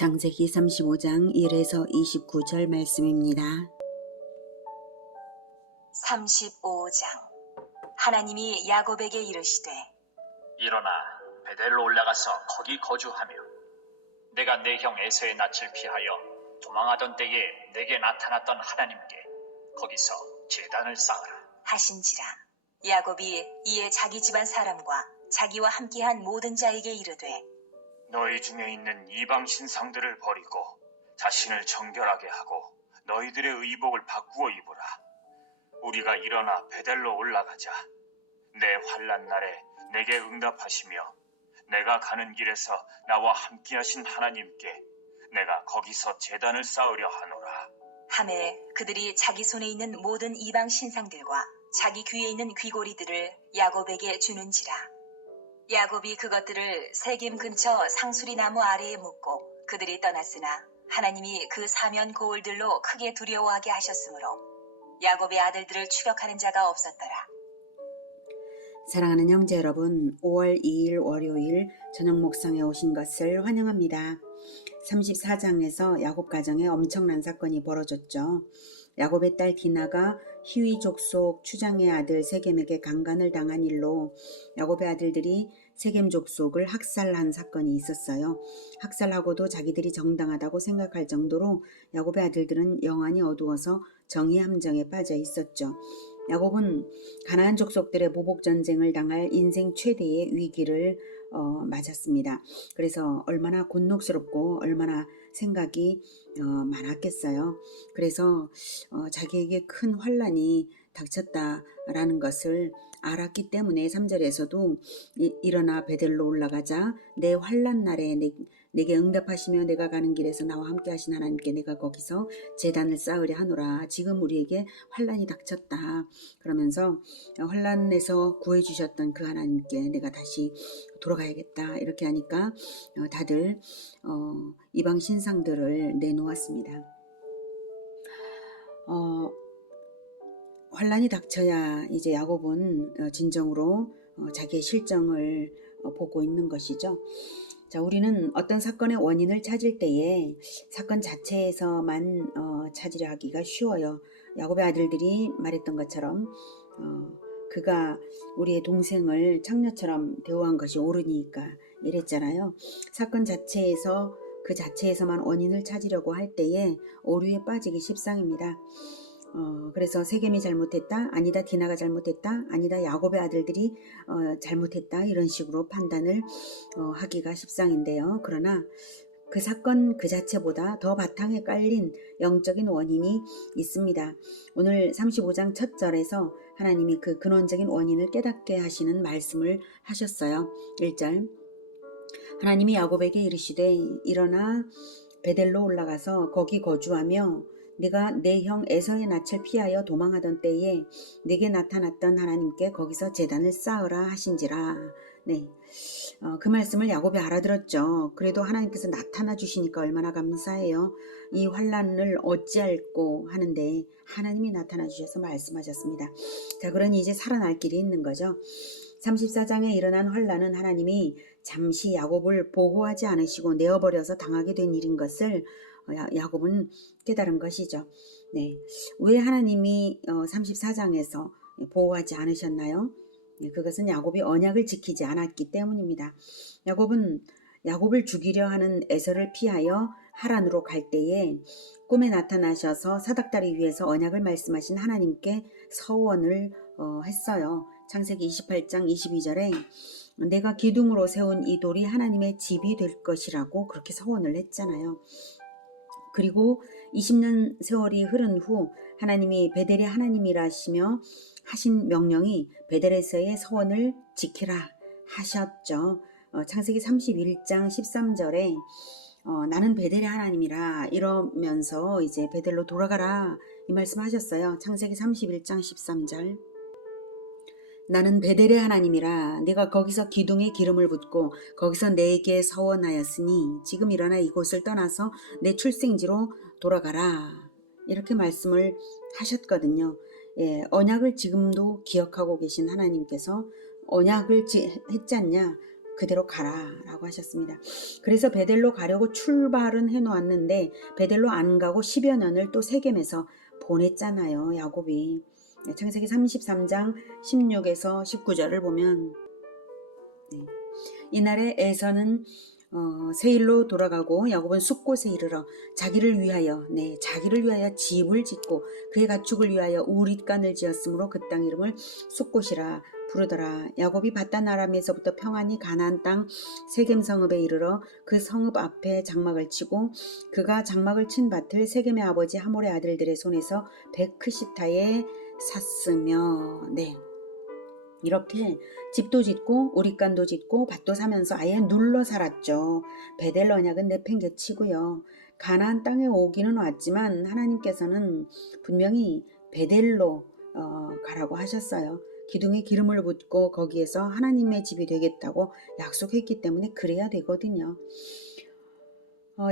창세기 35장 1에서 29절 말씀입니다. 35장. 하나님이 야곱에게 이르시되 일어나 베델로 올라가서 거기 거주하며 내가 내 형 에서의 낯을 피하여 도망하던 때에 내게 나타났던 하나님께 거기서 제단을 쌓으라 하신지라. 야곱이 이에 자기 집안 사람과 자기와 함께한 모든 자에게 이르되 너희 중에 있는 이방 신상들을 버리고 자신을 정결하게 하고 너희들의 의복을 바꾸어 입으라. 우리가 일어나 베델로 올라가자. 내 환난 날에 내게 응답하시며 내가 가는 길에서 나와 함께하신 하나님께 내가 거기서 제단을 쌓으려 하노라. 하매 그들이 자기 손에 있는 모든 이방 신상들과 자기 귀에 있는 귀고리들을 야곱에게 주는지라. 야곱이 그것들을 세겜 근처 상수리 나무 아래에 묻고 그들이 떠났으나 하나님이 그 사면 고울들로 크게 두려워하게 하셨으므로 야곱의 아들들을 추격하는 자가 없었더라. 사랑하는 형제 여러분, 5월 2일 월요일 저녁 목상에 오신 것을 환영합니다. 34장에서 야곱 가정에 엄청난 사건이 벌어졌죠. 야곱의 딸 디나가 히위 족속 추장의 아들 세겜에게 강간을 당한 일로 야곱의 아들들이 세겜 족속을 학살한 사건이 있었어요. 학살하고도 자기들이 정당하다고 생각할 정도로 야곱의 아들들은 영안이 어두워서 정의 함정에 빠져 있었죠. 야곱은 가나안 족속들의 보복 전쟁을 당할 인생 최대의 위기를 맞았습니다. 그래서 얼마나 곤혹스럽고 얼마나 생각이 많았겠어요. 그래서 자기에게 큰 환난이 닥쳤다라는 것을 알았기 때문에 3절에서도 일어나 베델로 올라가자. 내 환난 날에 내게 응답하시며 내가 가는 길에서 나와 함께 하신 하나님께 내가 거기서 제단을 쌓으려 하노라. 지금 우리에게 환난이 닥쳤다. 그러면서 환난에서 구해주셨던 그 하나님께 내가 다시 돌아가야겠다. 이렇게 하니까 다들 이방 신상들을 내놓았습니다. 환난이 닥쳐야 이제 야곱은 진정으로 자기의 실정을 보고 있는 것이죠. 자, 우리는 어떤 사건의 원인을 찾을 때에 사건 자체에서만 찾으려 하기가 쉬워요. 야곱의 아들들이 말했던 것처럼 그가 우리의 동생을 창녀처럼 대우한 것이 옳으니까 이랬잖아요. 사건 자체에서 그 자체에서만 원인을 찾으려고 할 때에 오류에 빠지기 십상입니다. 그래서 세겜이 잘못했다, 아니다 디나가 잘못했다, 아니다 야곱의 아들들이 잘못했다, 이런 식으로 판단을 하기가 십상인데요. 그러나 그 사건 그 자체보다 더 바탕에 깔린 영적인 원인이 있습니다. 오늘 35장 첫 절에서 하나님이 그 근원적인 원인을 깨닫게 하시는 말씀을 하셨어요. 1절. 하나님이 야곱에게 이르시되 일어나 베델로 올라가서 거기 거주하며 네가 내 형 에서의 낯을 피하여 도망하던 때에 네게 나타났던 하나님께 거기서 제단을 쌓으라 하신지라. 네, 그 말씀을 야곱이 알아들었죠. 그래도 하나님께서 나타나 주시니까 얼마나 감사해요. 이 환난을 어찌할꼬 하는데 하나님이 나타나 주셔서 말씀하셨습니다. 자, 그러니 이제 살아날 길이 있는 거죠. 34장에 일어난 환난은 하나님이 잠시 야곱을 보호하지 않으시고 내어버려서 당하게 된 일인 것을 야곱은 깨달은 것이죠. 네, 왜 하나님이 34장에서 보호하지 않으셨나요? 그것은 야곱이 언약을 지키지 않았기 때문입니다. 야곱은 야곱을 죽이려 하는 에서를 피하여 하란으로 갈 때에 꿈에 나타나셔서 사닥다리 위에서 언약을 말씀하신 하나님께 서원을 했어요. 창세기 28장 22절에 내가 기둥으로 세운 이 돌이 하나님의 집이 될 것이라고 그렇게 서원을 했잖아요. 그리고 20년 세월이 흐른 후 하나님이 베델이 하나님이라 하시며 하신 명령이 베델에서의 서원을 지키라 하셨죠. 창세기 31장 13절에 나는 베델의 하나님이라 이러면서 이제 베델로 돌아가라 이 말씀하셨어요. 창세기 31장 13절. 나는 베델의 하나님이라 네가 거기서 기둥에 기름을 붓고 거기서 내게 서원하였으니 지금 일어나 이곳을 떠나서 내 출생지로 돌아가라 이렇게 말씀을 하셨거든요. 예, 언약을 지금도 기억하고 계신 하나님께서 언약을 했지 않냐, 그대로 가라라고 하셨습니다. 그래서 베델로 가려고 출발은 해놓았는데 베델로 안 가고 10여 년을 또 세겜에서 보냈잖아요, 야곱이. 창세기 33장 16에서 19절을 보면 이날에 에서는 세일로 돌아가고 야곱은 숫곳에 이르러 자기를 위하여 집을 짓고 그의 가축을 위하여 우릿간을 지었으므로 그 땅 이름을 숫곳이라 부르더라. 야곱이 바단 아람에서부터 평안히 가나안 땅 세겜 성읍에 이르러 그 성읍 앞에 장막을 치고 그가 장막을 친 밭을 세겜의 아버지 하몰의 아들들의 손에서 베크시타에 샀으며 이렇게 집도 짓고 우릿간도 짓고 밭도 사면서 아예 눌러 살았죠. 베델 언약은 내팽개치고요. 가나안 땅에 오기는 왔지만 하나님께서는 분명히 베델로 가라고 하셨어요. 기둥에 기름을 붓고 거기에서 하나님의 집이 되겠다고 약속했기 때문에 그래야 되거든요.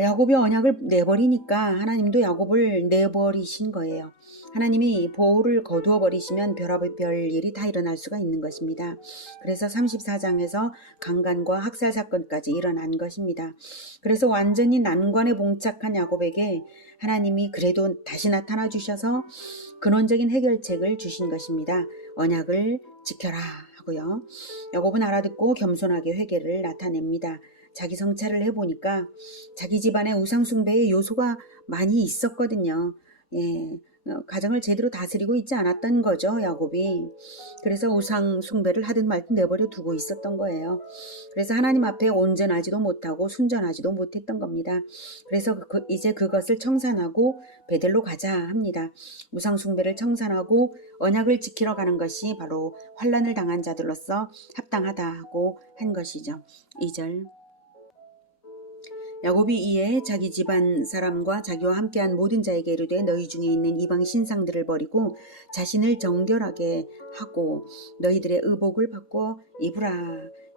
야곱이 언약을 내버리니까 하나님도 야곱을 내버리신 거예요. 하나님이 보호를 거두어 버리시면 별의별 일이 다 일어날 수가 있는 것입니다. 그래서 34장에서 강간과 학살 사건까지 일어난 것입니다. 그래서 완전히 난관에 봉착한 야곱에게 하나님이 그래도 다시 나타나 주셔서 근원적인 해결책을 주신 것입니다. 언약을 지켜라 하고요. 야곱은 알아듣고 겸손하게 회개를 나타냅니다. 자기 성찰을 해보니까 자기 집안에 우상숭배의 요소가 많이 있었거든요. 가정을 제대로 다스리고 있지 않았던 거죠, 야곱이. 그래서 우상숭배를 하든 말든 내버려 두고 있었던 거예요. 그래서 하나님 앞에 온전하지도 못하고 순전하지도 못했던 겁니다. 그래서 이제 그것을 청산하고 베델로 가자 합니다. 우상숭배를 청산하고 언약을 지키러 가는 것이 바로 환난을 당한 자들로서 합당하다고 한 것이죠. 2절 야곱이 이에 자기 집안 사람과 자기와 함께한 모든 자에게 이르되 너희 중에 있는 이방 신상들을 버리고 자신을 정결하게 하고 너희들의 의복을 바꿔 입으라.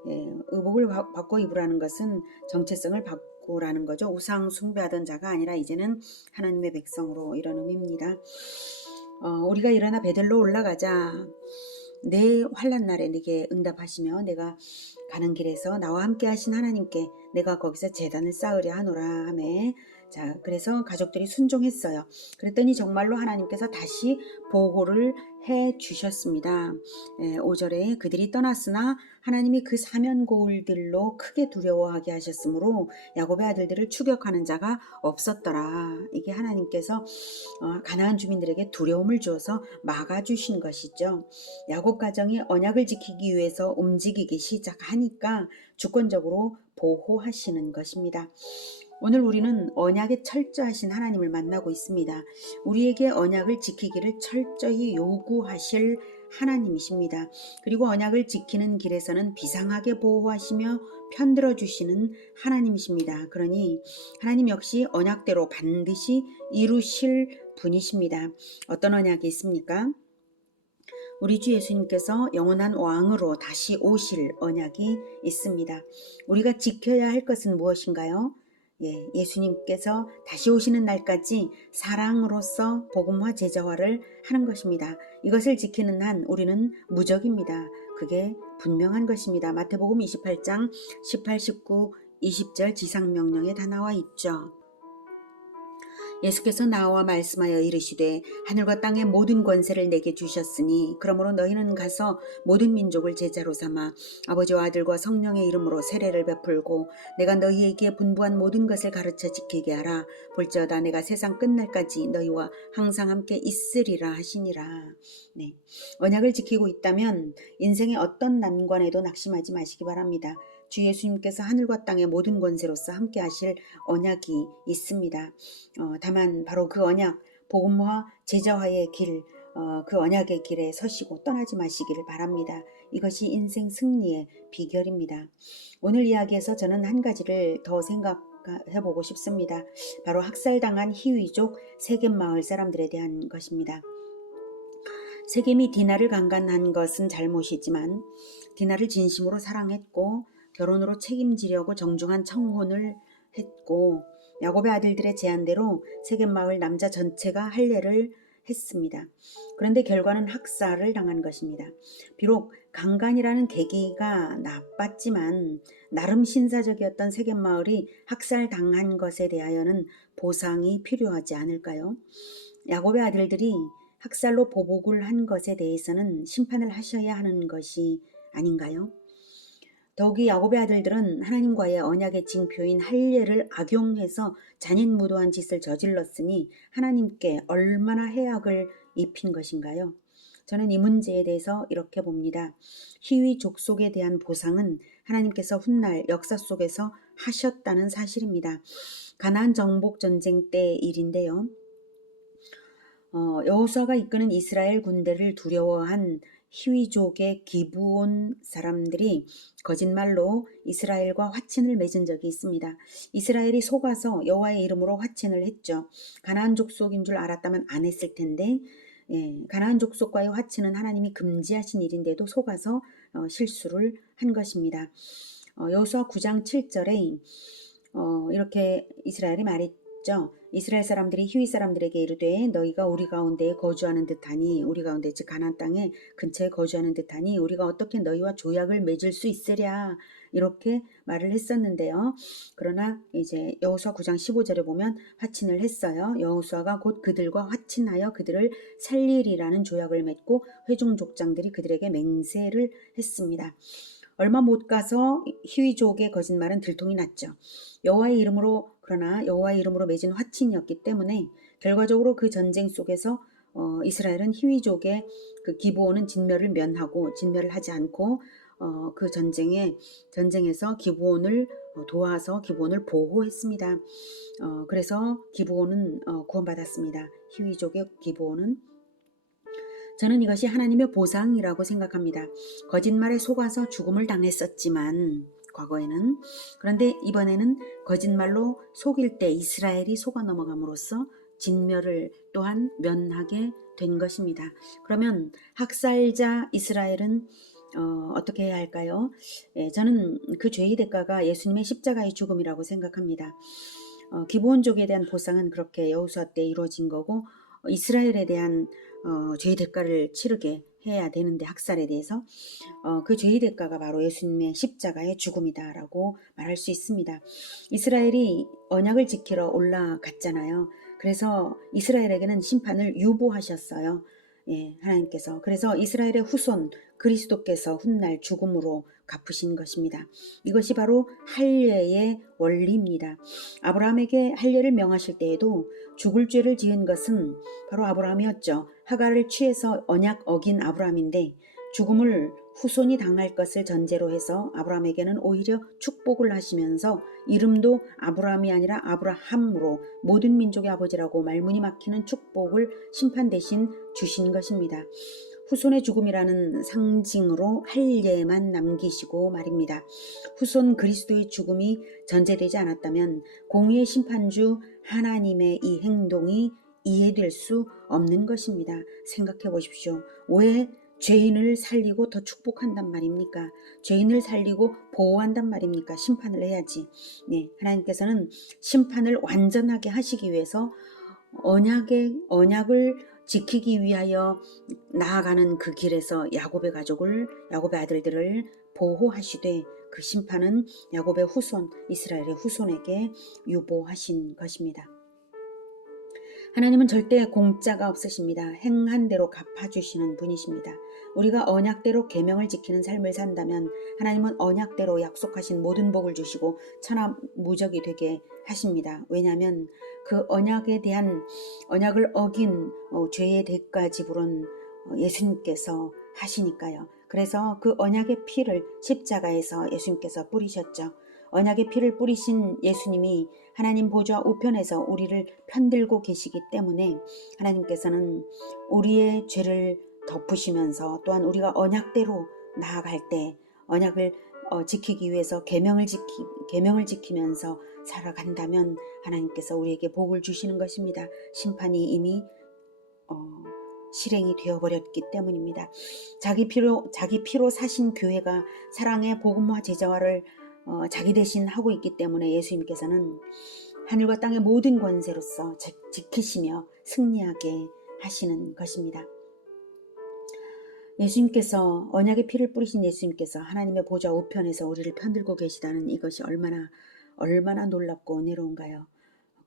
의복을 바꿔 입으라는 것은 정체성을 바꾸라는 거죠. 우상 숭배하던 자가 아니라 이제는 하나님의 백성으로 이런 의미입니다. 우리가 일어나 베델로 올라가자. 내 환난 날에 내게 응답하시며 내가 가는 길에서 나와 함께 하신 하나님께 내가 거기서 제단을 쌓으려 하노라 하매 자 그래서 가족들이 순종했어요. 그랬더니 정말로 하나님께서 다시 보호를 해 주셨습니다. 5절에 그들이 떠났으나 하나님이 그 사면 고울들로 크게 두려워하게 하셨으므로 야곱의 아들들을 추격하는 자가 없었더라. 이게 하나님께서 가나안 주민들에게 두려움을 주어서 막아주신 것이죠. 야곱 가정이 언약을 지키기 위해서 움직이기 시작하니까 주권적으로 보호하시는 것입니다. 오늘 우리는 언약에 철저하신 하나님을 만나고 있습니다. 우리에게 언약을 지키기를 철저히 요구하실 하나님이십니다. 그리고 언약을 지키는 길에서는 비상하게 보호하시며 편들어 주시는 하나님이십니다. 그러니 하나님 역시 언약대로 반드시 이루실 분이십니다. 어떤 언약이 있습니까? 우리 주 예수님께서 영원한 왕으로 다시 오실 언약이 있습니다. 우리가 지켜야 할 것은 무엇인가요? 예수님께서 다시 오시는 날까지 사랑으로서 복음화 제자화를 하는 것입니다. 이것을 지키는 한 우리는 무적입니다. 그게 분명한 것입니다. 마태복음 28장 18, 19, 20절 지상명령에 다 나와 있죠. 예수께서 나와 말씀하여 이르시되 하늘과 땅의 모든 권세를 내게 주셨으니 그러므로 너희는 가서 모든 민족을 제자로 삼아 아버지와 아들과 성령의 이름으로 세례를 베풀고 내가 너희에게 분부한 모든 것을 가르쳐 지키게 하라. 볼지어다 내가 세상 끝날까지 너희와 항상 함께 있으리라 하시니라. 언약을 지키고 있다면 인생의 어떤 난관에도 낙심하지 마시기 바랍니다. 주 예수님께서 하늘과 땅의 모든 권세로서 함께 하실 언약이 있습니다. 다만 바로 그 언약, 복음화, 제자화의 길, 그 언약의 길에 서시고 떠나지 마시기를 바랍니다. 이것이 인생 승리의 비결입니다. 오늘 이야기에서 저는 한 가지를 더 생각해보고 싶습니다. 바로 학살당한 히위족 세겜 마을 사람들에 대한 것입니다. 세겜이 디나를 강간한 것은 잘못이지만 디나를 진심으로 사랑했고 결혼으로 책임지려고 정중한 청혼을 했고 야곱의 아들들의 제안대로 세겜 마을 남자 전체가 할례를 했습니다. 그런데 결과는 학살을 당한 것입니다. 비록 강간이라는 계기가 나빴지만 나름 신사적이었던 세겜 마을이 학살당한 것에 대하여는 보상이 필요하지 않을까요? 야곱의 아들들이 학살로 보복을 한 것에 대해서는 심판을 하셔야 하는 것이 아닌가요? 더욱이 야곱의 아들들은 하나님과의 언약의 징표인 할례를 악용해서 잔인무도한 짓을 저질렀으니 하나님께 얼마나 해악을 입힌 것인가요? 저는 이 문제에 대해서 이렇게 봅니다. 희위 족속에 대한 보상은 하나님께서 훗날 역사 속에서 하셨다는 사실입니다. 가나안 정복 전쟁 때 일인데요. 여호수아가 이끄는 이스라엘 군대를 두려워한 히위족의 기브온 사람들이 거짓말로 이스라엘과 화친을 맺은 적이 있습니다. 이스라엘이 속아서 여호와의 이름으로 화친을 했죠. 가나안 족속인 줄 알았다면 안 했을 텐데 가나안 족속과의 화친은 하나님이 금지하신 일인데도 속아서 실수를 한 것입니다. 여호수아 9장 7절에 이렇게 이스라엘이 말했죠. 이스라엘 사람들이 히위 사람들에게 이르되 너희가 우리 가운데에 거주하는 듯하니 우리 가운데 즉 가나안 땅에 근처에 거주하는 듯하니 우리가 어떻게 너희와 조약을 맺을 수 있으랴 이렇게 말을 했었는데요. 그러나 이제 여호수아 9장 15절에 보면 화친을 했어요. 여호수아가 곧 그들과 화친하여 그들을 살리리라는 조약을 맺고 회중 족장들이 그들에게 맹세를 했습니다. 얼마 못 가서 히위족의 거짓말은 들통이 났죠. 여호와의 이름으로 그러나 여호와의 이름으로 맺은 화친이었기 때문에 결과적으로 그 전쟁 속에서 이스라엘은 히위족의 그 기브온은 진멸을 하지 않고 그 전쟁에서 기브온을 도와서 기브온을 보호했습니다. 그래서 기브온은 구원받았습니다. 히위족의 기브온은 저는 이것이 하나님의 보상이라고 생각합니다. 거짓말에 속아서 죽음을 당했었지만 과거에는 그런데 이번에는 거짓말로 속일 때 이스라엘이 속아 넘어감으로써 진멸을 또한 면하게 된 것입니다. 그러면 학살자 이스라엘은 어떻게 해야 할까요? 저는 그 죄의 대가가 예수님의 십자가의 죽음이라고 생각합니다. 기브온족에 대한 보상은 그렇게 여호수아 때 이루어진 거고 이스라엘에 대한 죄의 대가를 치르게 해야 되는데 학살에 대해서 그 죄의 대가가 바로 예수님의 십자가의 죽음이다라고 말할 수 있습니다. 이스라엘이 언약을 지키러 올라갔잖아요. 그래서 이스라엘에게는 심판을 유보하셨어요. 하나님께서. 그래서 이스라엘의 후손 그리스도께서 훗날 죽음으로 갚으신 것입니다. 이것이 바로 할례의 원리입니다. 아브라함에게 할례를 명하실 때에도 죽을 죄를 지은 것은 바로 아브라함이었죠. 하갈을 취해서 언약 어긴 아브라함인데 죽음을 후손이 당할 것을 전제로 해서 아브라함에게는 오히려 축복을 하시면서 이름도 아브라함이 아니라 아브라함으로 모든 민족의 아버지라고 말문이 막히는 축복을 심판 대신 주신 것입니다. 후손의 죽음이라는 상징으로 할례만 남기시고 말입니다. 후손 그리스도의 죽음이 전제되지 않았다면 공의의 심판주 하나님의 이 행동이 이해될 수 없는 것입니다. 생각해 보십시오. 왜 죄인을 살리고 더 축복한단 말입니까? 죄인을 살리고 보호한단 말입니까? 심판을 해야지. 하나님께서는 심판을 완전하게 하시기 위해서 언약을 지키기 위하여 나아가는 그 길에서 야곱의 아들들을 보호하시되 그 심판은 야곱의 후손, 이스라엘의 후손에게 유보하신 것입니다. 하나님은 절대 공짜가 없으십니다. 행한 대로 갚아주시는 분이십니다. 우리가 언약대로 계명을 지키는 삶을 산다면 하나님은 언약대로 약속하신 모든 복을 주시고 천하무적이 되게 하십니다. 왜냐하면 그 언약을 어긴 죄의 대가 지불은 예수님께서 하시니까요. 그래서 그 언약의 피를 십자가에서 예수님께서 뿌리셨죠. 언약의 피를 뿌리신 예수님이 하나님 보좌 우편에서 우리를 편들고 계시기 때문에 하나님께서는 우리의 죄를 덮으시면서 또한 우리가 언약대로 나아갈 때 언약을 지키기 위해서 계명을 지키면서 살아간다면 하나님께서 우리에게 복을 주시는 것입니다. 심판이 이미 실행이 되어버렸기 때문입니다. 자기 피로 사신 교회가 사랑의 복음화 제자화를 자기 대신 하고 있기 때문에 예수님께서는 하늘과 땅의 모든 권세로서 지키시며 승리하게 하시는 것입니다. 예수님께서 언약의 피를 뿌리신 예수님께서 하나님의 보좌 우편에서 우리를 편들고 계시다는 이것이 얼마나 놀랍고 은혜로운가요.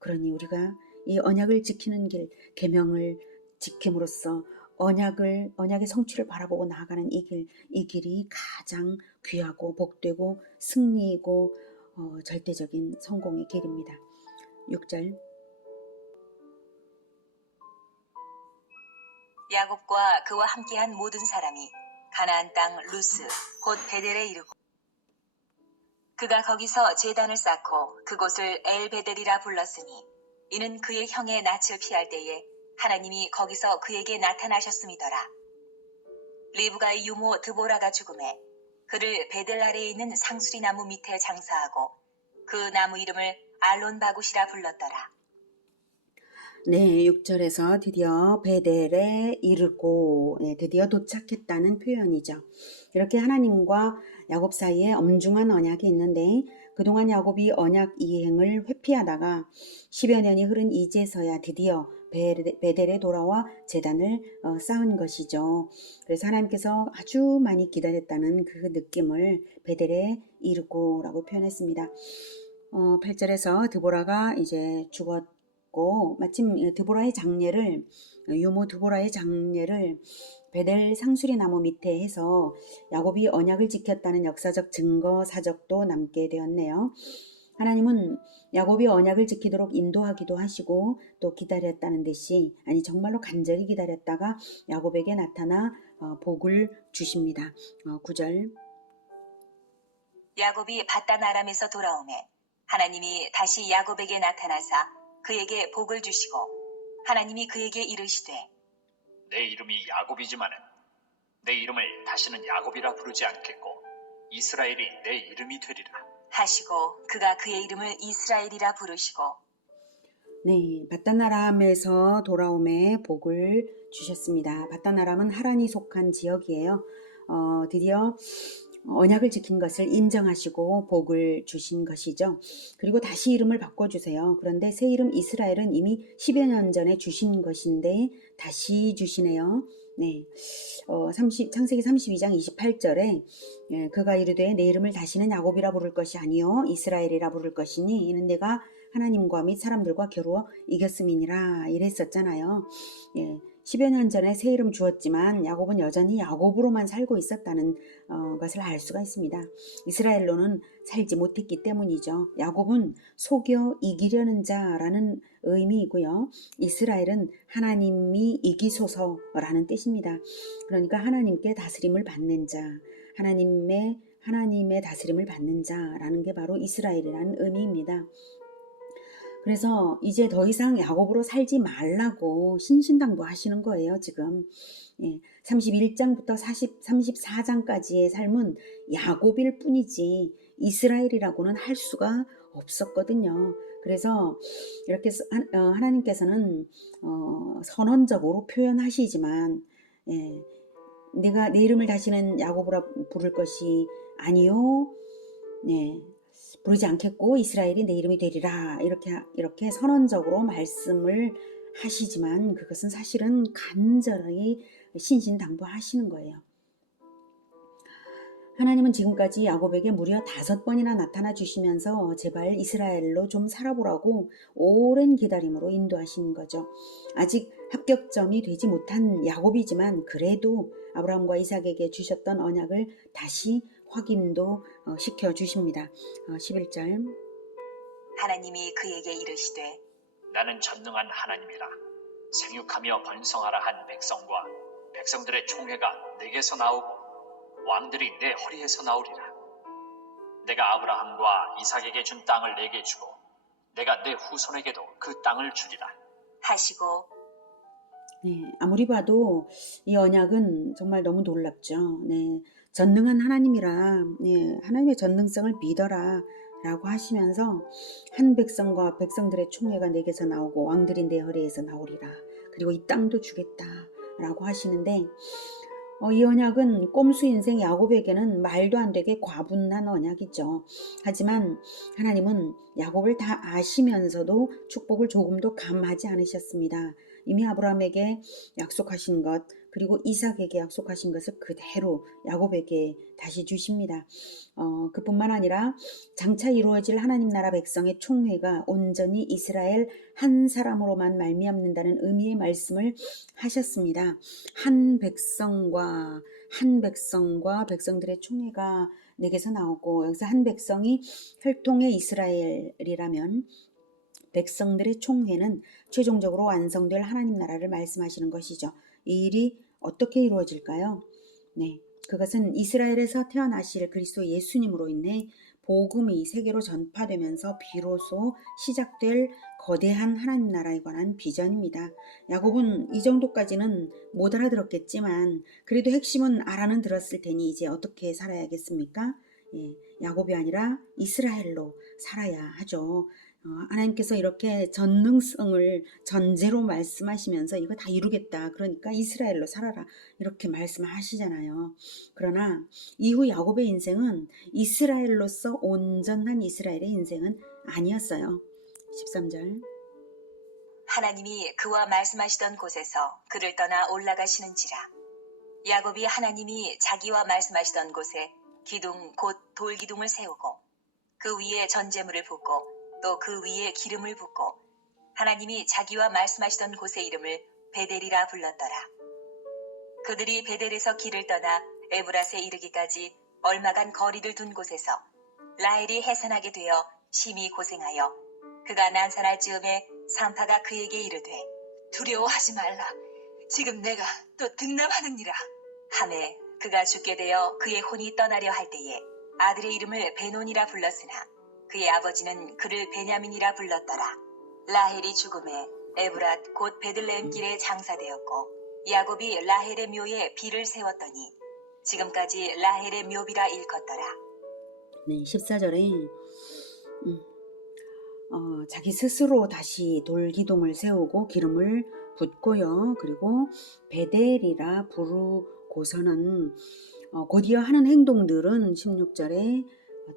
그러니 우리가 이 언약을 지키는 길, 계명을 지킴으로써 언약의 성취를 바라보고 나아가는 이 길이 가장 귀하고 복되고 승리이고 절대적인 성공의 길입니다. 6절. 야곱과 그와 함께한 모든 사람이 가나안 땅 루스 곧 베델에 이르고 그가 거기서 제단을 쌓고 그곳을 엘베델이라 불렀으니 이는 그의 형의 낯을 피할 때에 하나님이 거기서 그에게 나타나셨음이더라. 리브가의 유모 드보라가 죽음에 그를 베델 아래에 있는 상수리 나무 밑에 장사하고 그 나무 이름을 알론바굿이라 불렀더라. 네, 6절에서 드디어 베델에 이르고 드디어 도착했다는 표현이죠. 이렇게 하나님과 야곱 사이에 엄중한 언약이 있는데 그동안 야곱이 언약 이행을 회피하다가 10여 년이 흐른 이제서야 드디어 베델에 돌아와 제단을 쌓은 것이죠. 그래서 하나님께서 아주 많이 기다렸다는 그 느낌을 베델에 이르고라고 표현했습니다. 8절에서 드보라가 이제 죽었고 마침 드보라의 장례를 유모 드보라의 장례를 베델 상수리 나무 밑에 해서 야곱이 언약을 지켰다는 역사적 증거 사적도 남게 되었네요. 하나님은 야곱이 언약을 지키도록 인도하기도 하시고 또 기다렸다는 듯이 정말로 간절히 기다렸다가 야곱에게 나타나 복을 주십니다. 9절. 야곱이 바단 아람에서 돌아오매 하나님이 다시 야곱에게 나타나사 그에게 복을 주시고 하나님이 그에게 이르시되 내 이름이 야곱이지만은 내 이름을 다시는 야곱이라 부르지 않겠고 이스라엘이 내 이름이 되리라 하시고 그가 그의 이름을 이스라엘이라 부르시고 네, 바단 아람에서 돌아옴에 복을 주셨습니다. 바단 아람은 하란이 속한 지역이에요. 드디어 언약을 지킨 것을 인정하시고 복을 주신 것이죠. 그리고 다시 이름을 바꿔주세요. 그런데 새 이름 이스라엘은 이미 10여 년 전에 주신 것인데 다시 주시네요. 네, 창세기 32장 28절에 그가 이르되 내 이름을 다시는 야곱이라 부를 것이 아니요 이스라엘이라 부를 것이니 이는 내가 하나님과 및 사람들과 겨루어 이겼음이니라 이랬었잖아요. 10여 년 전에 새 이름 주었지만 야곱은 여전히 야곱으로만 살고 있었다는 것을 알 수가 있습니다. 이스라엘로는 살지 못했기 때문이죠. 야곱은 속여 이기려는 자라는 의미이고요. 이스라엘은 하나님이 이기소서라는 뜻입니다. 그러니까 하나님께 다스림을 받는 자, 하나님의 다스림을 받는 자라는 게 바로 이스라엘이라는 의미입니다. 그래서 이제 더 이상 야곱으로 살지 말라고 신신당부하시는 거예요, 지금. 31장부터 34장까지의 삶은 야곱일 뿐이지 이스라엘이라고는 할 수가 없었거든요. 그래서 이렇게 하나님께서는 선언적으로 표현하시지만 내가 내 이름을 다시는 야곱으로 부를 것이 아니요. 부르지 않겠고 이스라엘이 내 이름이 되리라 이렇게 선언적으로 말씀을 하시지만 그것은 사실은 간절히 신신당부하시는 거예요. 하나님은 지금까지 야곱에게 무려 5번이나 나타나 주시면서 제발 이스라엘로 좀 살아보라고 오랜 기다림으로 인도하신 거죠. 아직 합격점이 되지 못한 야곱이지만 그래도 아브라함과 이삭에게 주셨던 언약을 다시 확인도 시켜주십니다. 11절. 하나님이 그에게 이르시되 나는 전능한 하나님이라 생육하며 번성하라 한 백성과 백성들의 총회가 내게서 나오고 왕들이 내 허리에서 나오리라. 내가 아브라함과 이삭에게 준 땅을 내게 주고 내가 내 후손에게도 그 땅을 주리라 하시고 아무리 봐도 이 언약은 정말 너무 놀랍죠. 전능한 하나님이라 하나님의 전능성을 믿어라 라고 하시면서 한 백성과 백성들의 총회가 내게서 나오고 왕들이 내 허리에서 나오리라. 그리고 이 땅도 주겠다 라고 하시는데 이 언약은 꼼수 인생 야곱에게는 말도 안 되게 과분한 언약이죠. 하지만 하나님은 야곱을 다 아시면서도 축복을 조금도 감하지 않으셨습니다. 이미 아브라함에게 약속하신 것, 그리고 이삭에게 약속하신 것을 그대로 야곱에게 다시 주십니다. 그뿐만 아니라 장차 이루어질 하나님 나라 백성의 총회가 온전히 이스라엘 한 사람으로만 말미암는다는 의미의 말씀을 하셨습니다. 한 백성과 백성들의 총회가 내게서 나오고, 여기서 한 백성이 혈통의 이스라엘이라면 백성들의 총회는 최종적으로 완성될 하나님 나라를 말씀하시는 것이죠. 이 일이 어떻게 이루어질까요? 네, 그것은 이스라엘에서 태어나실 그리스도 예수님으로 인해 복음이 세계로 전파되면서 비로소 시작될 거대한 하나님 나라에 관한 비전입니다. 야곱은 이 정도까지는 못 알아들었겠지만 그래도 핵심은 알아는 들었을 테니 이제 어떻게 살아야겠습니까? 야곱이 아니라 이스라엘로 살아야 하죠. 하나님께서 이렇게 전능성을 전제로 말씀하시면서 이거 다 이루겠다, 그러니까 이스라엘로 살아라, 이렇게 말씀하시잖아요. 그러나 이후 야곱의 인생은 이스라엘로서 온전한 이스라엘의 인생은 아니었어요. 13절. 하나님이 그와 말씀하시던 곳에서 그를 떠나 올라가시는지라. 야곱이 하나님이 자기와 말씀하시던 곳에 기둥 곧 돌기둥을 세우고 그 위에 전제물을 붓고 또 그 위에 기름을 붓고 하나님이 자기와 말씀하시던 곳의 이름을 베델이라 불렀더라. 그들이 베델에서 길을 떠나 에브랏에 이르기까지 얼마간 거리를 둔 곳에서 라헬이 해산하게 되어 심히 고생하여 그가 난산할 즈음에 산파가 그에게 이르되 두려워하지 말라. 지금 내가 또 등남하느니라. 하매 그가 죽게 되어 그의 혼이 떠나려 할 때에 아들의 이름을 베논이라 불렀으나 그의 아버지는 그를 베냐민이라 불렀더라. 라헬이 죽음에 에브랏 곧 베들레헴 길에 장사되었고 야곱이 라헬의 묘에 비를 세웠더니 지금까지 라헬의 묘비라 일컫더라. 네, 14절에 자기 스스로 다시 돌기둥을 세우고 기름을 붓고요. 그리고 베델이라 부르고서는 곧이어 하는 행동들은 16절에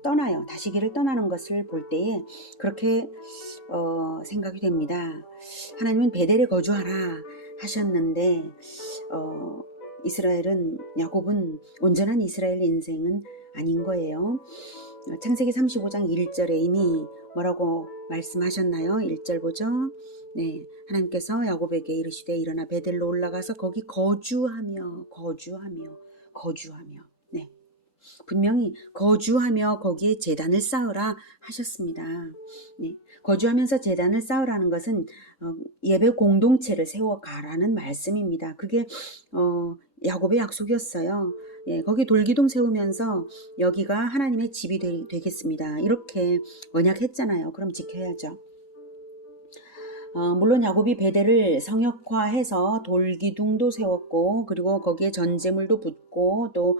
떠나요. 다시 길을 떠나는 것을 볼 때에 그렇게 생각이 됩니다. 하나님은 베델에 거주하라 하셨는데 야곱은 온전한 이스라엘 인생은 아닌 거예요. 창세기 35장 1절에 이미 뭐라고 말씀하셨나요? 1절 보죠. 네, 하나님께서 야곱에게 이르시되 일어나 베델로 올라가서 거기 거주하며. 네, 분명히 거주하며 거기에 제단을 쌓으라 하셨습니다. 네, 거주하면서 제단을 쌓으라는 것은 예배 공동체를 세워가라는 말씀입니다. 그게 야곱의 약속이었어요. 예, 거기 돌기둥 세우면서 여기가 하나님의 집이 되겠습니다. 이렇게 언약했잖아요. 그럼 지켜야죠. 물론 야곱이 베델을 성역화해서 돌기둥도 세웠고 그리고 거기에 전제물도 붓고 또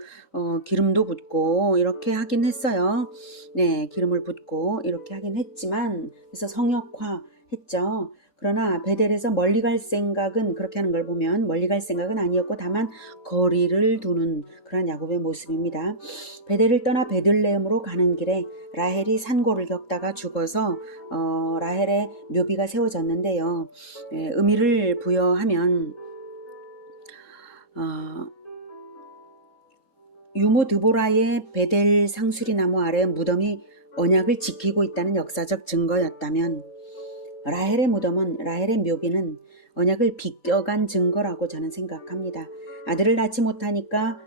기름도 붓고 이렇게 하긴 했어요. 네, 기름을 붓고 이렇게 하긴 했지만 그래서 성역화했죠. 그러나 베델에서 멀리 갈 생각은, 그렇게 하는 걸 보면 멀리 갈 생각은 아니었고 다만 거리를 두는 그런 야곱의 모습입니다. 베델을 떠나 베들레헴으로 가는 길에 라헬이 산고를 겪다가 죽어서 라헬의 묘비가 세워졌는데요. 의미를 부여하면 유모 드보라의 베델 상수리 나무 아래 무덤이 언약을 지키고 있다는 역사적 증거였다면 라헬의 무덤은, 라헬의 묘비는 언약을 비껴간 증거라고 저는 생각합니다. 아들을 낳지 못하니까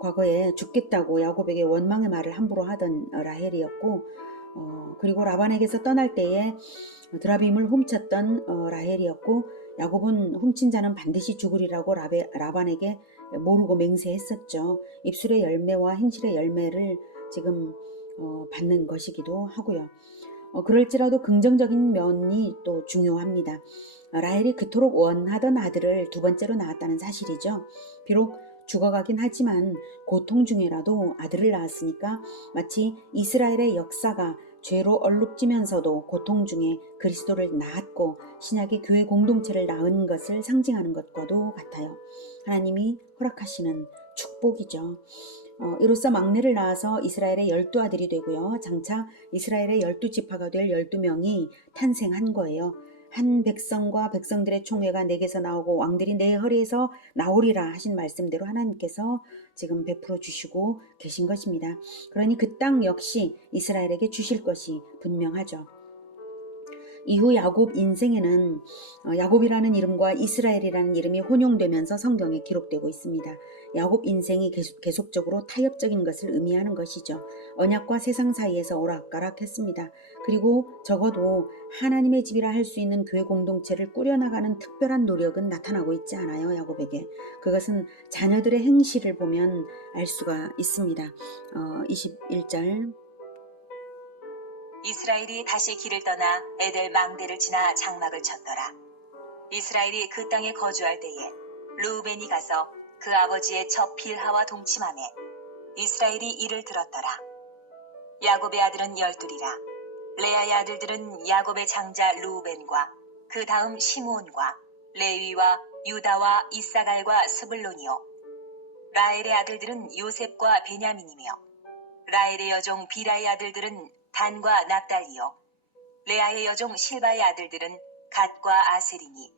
과거에 죽겠다고 야곱에게 원망의 말을 함부로 하던 라헬이었고 그리고 라반에게서 떠날 때에 드라빔을 훔쳤던 라헬이었고 야곱은 훔친 자는 반드시 죽으리라고 라반에게 모르고 맹세했었죠. 입술의 열매와 행실의 열매를 지금 받는 것이기도 하고요. 그럴지라도 긍정적인 면이 또 중요합니다. 라헬이 그토록 원하던 아들을 두 번째로 낳았다는 사실이죠. 비록 죽어가긴 하지만 고통 중에라도 아들을 낳았으니까 마치 이스라엘의 역사가 죄로 얼룩지면서도 고통 중에 그리스도를 낳았고 신약의 교회 공동체를 낳은 것을 상징하는 것과도 같아요. 하나님이 허락하시는 축복이죠. 이로써 막내를 낳아서 이스라엘의 12아들이 되고요. 장차 이스라엘의 12지파가 될 12명이 탄생한 거예요. 한 백성과 백성들의 총회가 내게서 나오고 왕들이 내 허리에서 나오리라 하신 말씀대로 하나님께서 지금 베풀어 주시고 계신 것입니다. 그러니 그 땅 역시 이스라엘에게 주실 것이 분명하죠. 이후 야곱 인생에는 야곱이라는 이름과 이스라엘이라는 이름이 혼용되면서 성경에 기록되고 있습니다. 야곱 인생이 계속적으로 타협적인 것을 의미하는 것이죠. 언약과 세상 사이에서 오락가락했습니다. 그리고 적어도 하나님의 집이라 할 수 있는 교회 공동체를 꾸려나가는 특별한 노력은 나타나고 있지 않아요. 야곱에게. 그것은 자녀들의 행실을 보면 알 수가 있습니다. 21절 이스라엘이 다시 길을 떠나 에델 망대를 지나 장막을 쳤더라. 이스라엘이 그 땅에 거주할 때에 르우벤이 가서 그 아버지의 첩 빌하와 동침하매 이스라엘이 이를 들었더라. 야곱의 아들은 12이라. 레아의 아들들은 야곱의 장자 르우벤과 그 다음 시므온과 레위와 유다와 이사갈과 스불론이요. 라헬의 아들들은 요셉과 베냐민이며 라헬의 여종 비라의 아들들은 단과 납달리요. 레아의 여종 실바의 아들들은 갓과 아셀이니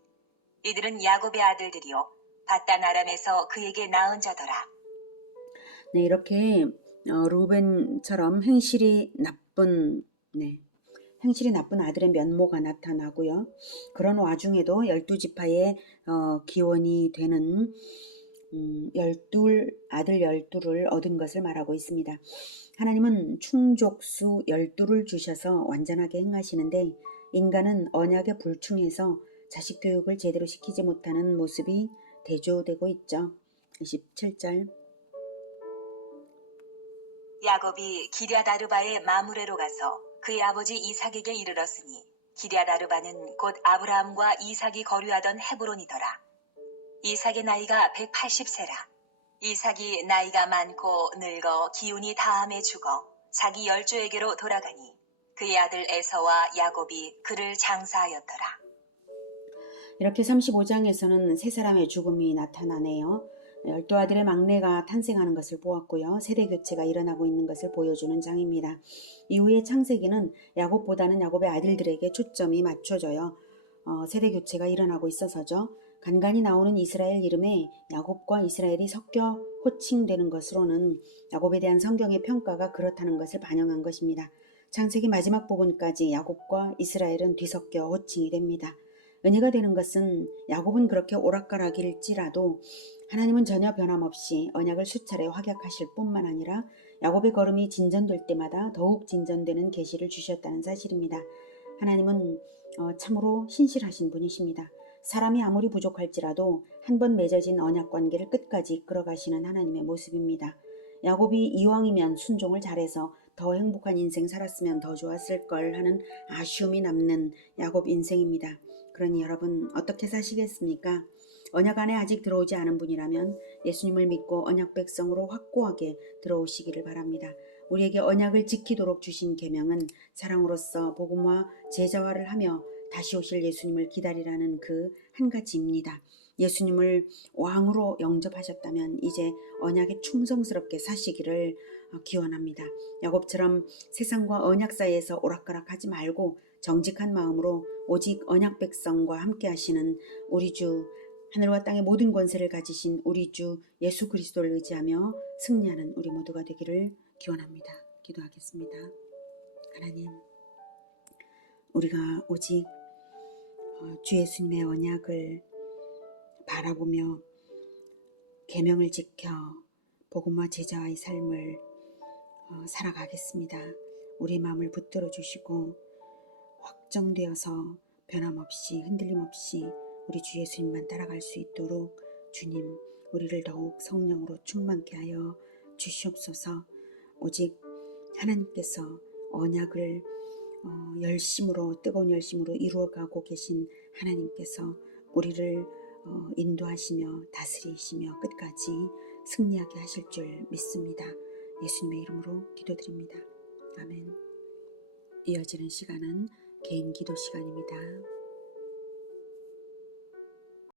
이들은 야곱의 아들들이요. 바단 아람에서 그에게 낳은 자더라. 네, 이렇게 루벤처럼 행실이 나쁜 아들의 면모가 나타나고요. 그런 와중에도 12지파의 기원이 되는 아들 12를 얻은 것을 말하고 있습니다. 하나님은 충족수 12를 주셔서 완전하게 행하시는데 인간은 언약에 불충해서 자식 교육을 제대로 시키지 못하는 모습이 대조되고 있죠. 27절 야곱이 기럇아르바의 마므레로 가서 그의 아버지 이삭에게 이르렀으니 기럇아르바는 곧 아브라함과 이삭이 거류하던 헤브론이더라. 이삭의 나이가 180세라. 이삭이 나이가 많고 늙어 기운이 다함에 죽어 자기 열조에게로 돌아가니 그의 아들 에서와 야곱이 그를 장사하였더라. 이렇게 35장에서는 세 사람의 죽음이 나타나네요. 12아들의 막내가 탄생하는 것을 보았고요. 세대 교체가 일어나고 있는 것을 보여주는 장입니다. 이후에 창세기는 야곱보다는 야곱의 아들들에게 초점이 맞춰져요. 세대 교체가 일어나고 있어서죠. 간간히 나오는 이스라엘 이름에 야곱과 이스라엘이 섞여 호칭되는 것으로는 야곱에 대한 성경의 평가가 그렇다는 것을 반영한 것입니다. 창세기 마지막 부분까지 야곱과 이스라엘은 뒤섞여 호칭이 됩니다. 은혜가 되는 것은 야곱은 그렇게 오락가락일지라도 하나님은 전혀 변함없이 언약을 수차례 확약하실 뿐만 아니라 야곱의 걸음이 진전될 때마다 더욱 진전되는 계시를 주셨다는 사실입니다. 하나님은 참으로 신실하신 분이십니다. 사람이 아무리 부족할지라도 한 번 맺어진 언약 관계를 끝까지 이끌어가시는 하나님의 모습입니다. 야곱이 이왕이면 순종을 잘해서 더 행복한 인생 살았으면 더 좋았을 걸 하는 아쉬움이 남는 야곱 인생입니다. 그러니 여러분 어떻게 사시겠습니까? 언약 안에 아직 들어오지 않은 분이라면 예수님을 믿고 언약 백성으로 확고하게 들어오시기를 바랍니다. 우리에게 언약을 지키도록 주신 계명은 사랑으로서 복음화 제자화를 하며 다시 오실 예수님을 기다리라는 그 한 가지입니다. 예수님을 왕으로 영접하셨다면 이제 언약에 충성스럽게 사시기를 기원합니다. 야곱처럼 세상과 언약 사이에서 오락가락하지 말고 정직한 마음으로 오직 언약 백성과 함께 하시는 우리 주 하늘과 땅의 모든 권세를 가지신 우리 주 예수 그리스도를 의지하며 승리하는 우리 모두가 되기를 기원합니다. 기도하겠습니다. 하나님, 우리가 오직 주 예수님의 언약을 바라보며 계명을 지켜 복음과 제자와의 삶을 살아가겠습니다. 우리 마음을 붙들어 주시고 확정되어서 변함없이 흔들림 없이 우리 주 예수님만 따라갈 수 있도록 주님 우리를 더욱 성령으로 충만케 하여 주시옵소서. 오직 하나님께서 언약을 열심으로 뜨거운 열심으로 이루어가고 계신 하나님께서 우리를 인도하시며 다스리시며 끝까지 승리하게 하실 줄 믿습니다. 예수님의 이름으로 기도드립니다. 아멘. 이어지는 시간은 개인 기도 시간입니다.